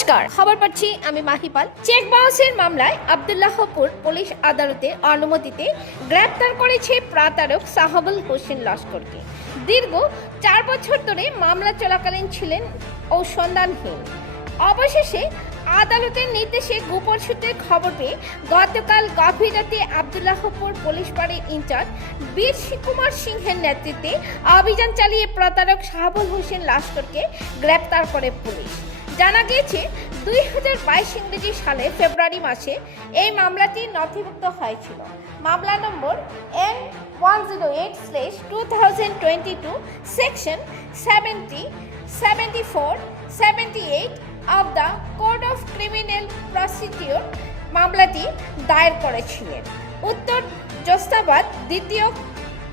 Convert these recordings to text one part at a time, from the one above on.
নমস্কার, খবর পাচ্ছি আমি মাহিপাল। চেক বাউন্সের মামলায় আব্দুল্লাহপুর পুলিশ আদালতের অনুমতিতে গ্রেপ্তার করেছে প্রতারক সাহাবুল হোসেন লস্করকে। দীর্ঘ 4 বছর ধরে মামলা চলাকালীন ছিলেন ও সন্ধানহীন। অবশেষে আদালতের নির্দেশে গোপন সূত্রে খবর পেয়ে গতকাল গভীর রাতে আব্দুল্লাহপুর পুলিশ ফাঁড়ির ইনচার্জ বীর কুমার সিংহের নেতৃত্বে অভিযান চালিয়ে প্রতারক সাহাবুল হোসেন লস্করকে গ্রেপ্তার করে পুলিশ। জানা গিয়েছে 2022 ইংরেজি সালে ফেব্রুয়ারি মাসে এই মামলাটি নথিভুক্ত হয়েছিল। মামলা নম্বর N108/2022 section 70, 74, 78 of the code of criminal procedure মামলাটি দায়ের করেছিলেন। উত্তর জোস্তাবাদ দ্বিতীয়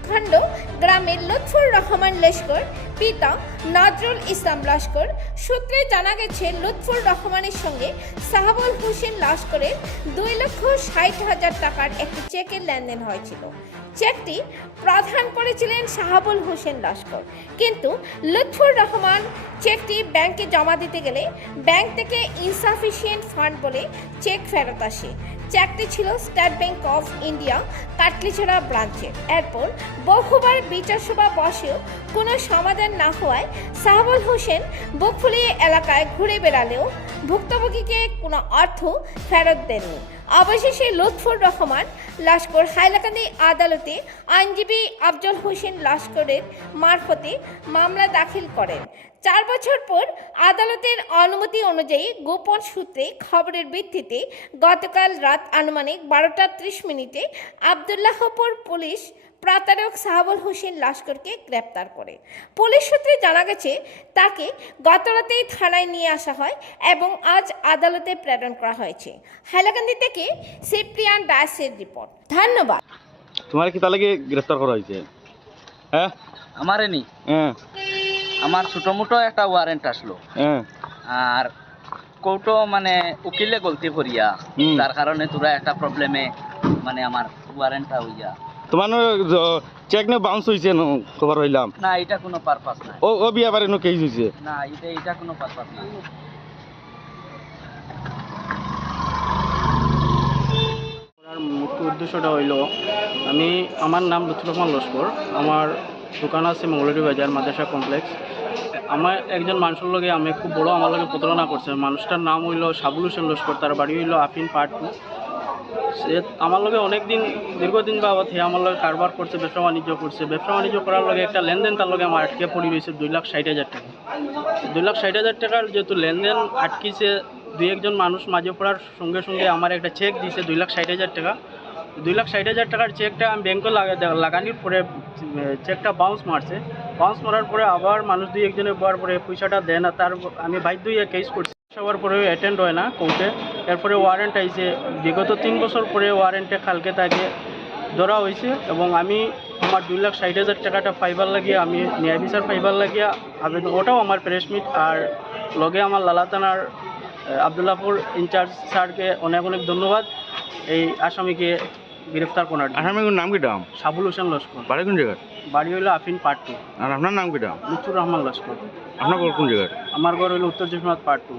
খণ্ড গ্রামের লুৎফুর রহমান লস্কর পিতা নজরুল ইসলাম লস্কর। সূত্রে জানা গেছে লুৎফুর রহমানের সঙ্গে সাহাবুল হোসেন লস্করের 2,60,000 টাকার একটি চেকের লেনদেন হয়েছিল। চেকটি প্রদান করেছিলেন সাহাবুল হোসেন লস্কর, কিন্তু লুৎফুর রহমান চেকটি ব্যাংকে জমা দিতে গেলে ব্যাংক থেকে ইনসাফিসিয়েন্ট ফান্ড বলে চেক ফেরত আসে। চেকটি ছিল State Bank of India Katlicherra ব্রাঞ্চের। এরপর বহুবার বিচার সভা বসেও কোনো সমাধান না হওয়ায় সাহাবুল হোসেন বুক ফুলিয়ে এলাকায় ঘুরে বেড়ালেও ভুক্তভোগীকে কোনো অর্থ ফেরত দেননি। অবশেষে লুৎফুর রহমান লস্কর হাইলাকান্দি আদালতে আইনজীবী আফজল হোসেন লস্করের মারফতে মামলা দাখিল করেন। 4 বছর পর আদালতের অনুমতি অনুযায়ী গোপন সূত্রে খবরের ভিত্তিতে গতকাল রাত আনুমানিক 12টা 30 মিনিটে আব্দুল্লাহপুর পুলিশ প্রতারক সাহাবুল হোসেন লস্করকে গ্রেপ্তার করে। পুলিশ সূত্রে জানা গেছে তাকে গতরাতেই থানায় নিয়ে আসা হয় এবং আজ আদালতে প্রেরণ করা হয়েছে। হাইলাকান্দি থেকে সিপ্রিয়ান দাসের রিপোর্ট। ধন্যবাদ। তোমার কি তাহলে গ্রেফতার করা হয়েছে? হ্যাঁ, আমারে নি আমার ছোট মোটো একটা ওয়ারেন্ট আসলো, আর কৌটো মানে উকিলে গলতি করিয়া তার কারণে তোরা একটা প্রবলেমে মানে আমার ওয়ারেন্টটা হইয়া তোমার চেক না বাউন্স হয়েছে খবর হইলাম না, এটা কোনো পারপাস নাই। ও বিয়া বারে নো কেস হয়েছে না, এটা কোনো পারপাস নাই। মুখ্য উদ্দেশ্যটা হইল, আমার নাম লুৎফুর রহমান লস্কর। আমার দোকান আছে মঙ্গলবাড়ি বাজার মাদ্রাসা কমপ্লেক্স। আমার একজন মানুষের লগে আমি খুব বড় আমার লগে প্রতারণা করছে। মানুষটার নাম হইল সাহাবুল হোসেন লস্কর, তার বাড়ি হইল আফিন পার্ট 2। সে আমার লগে দীর্ঘদিন বাবদ হে আমার লগে কারবার করছে, ব্যবসা বাণিজ্য করছে। ব্যবসা বাণিজ্য করার লগে একটা লেনদেন তার লগে আমার আটকে পড়ে রয়েছে 2,60,000 টাকা। 2,60,000 টাকার যেহেতু লেনদেন আটকিছে, 2-1 মানুষ মাঝে পড়ার সঙ্গে সঙ্গে আমার একটা চেক দিয়েছে 2,60,000 টাকা। 2,60,000 টাকার চেকটা আমি ব্যাংকে লাগানোর পরে চেকটা বাউন্স মারছে। বাউন্স মারার পরে আবার মানুষ 2-1 পাওয়ার পরে পয়সাটা দেয় না। আমি বাধ্য হয়ে কেস করছি, সবার পরেও অ্যাটেন্ড হয় না কোর্টে। এরপরে ওয়ারেন্ট আইছে। বিগত 3 বছর পরে ওয়ারেন্টে কালকে তাকে ধরা হয়েছে এবং আমি আমার 2,60,000 টাকাটা পাইবার লাগিয়ে আমি ন্যায় বিচার পাইবার লাগিয়ে আবেদন, ওটাও আমার প্রেসমিট। আর লগে আমার লালা থানার আব্দুল্লাহপুর ইনচার্জ স্যারকে অনেক অনেক ধন্যবাদ এই আসামিকে গ্রেফতার করার। আসামির নাম কি নাম? সাহাবুল হোসেন লস্কর। বাড়ি কোন জায়গায়? বাড়ি হইল আফিন পার্ট 2। আর আপনার নাম কি নাম? লুৎফুর রহমান লস্কর। আপনার ঘর কোন জায়গায়? আমার ঘর হইল উত্তর জগন্নাথ পার্ট 2।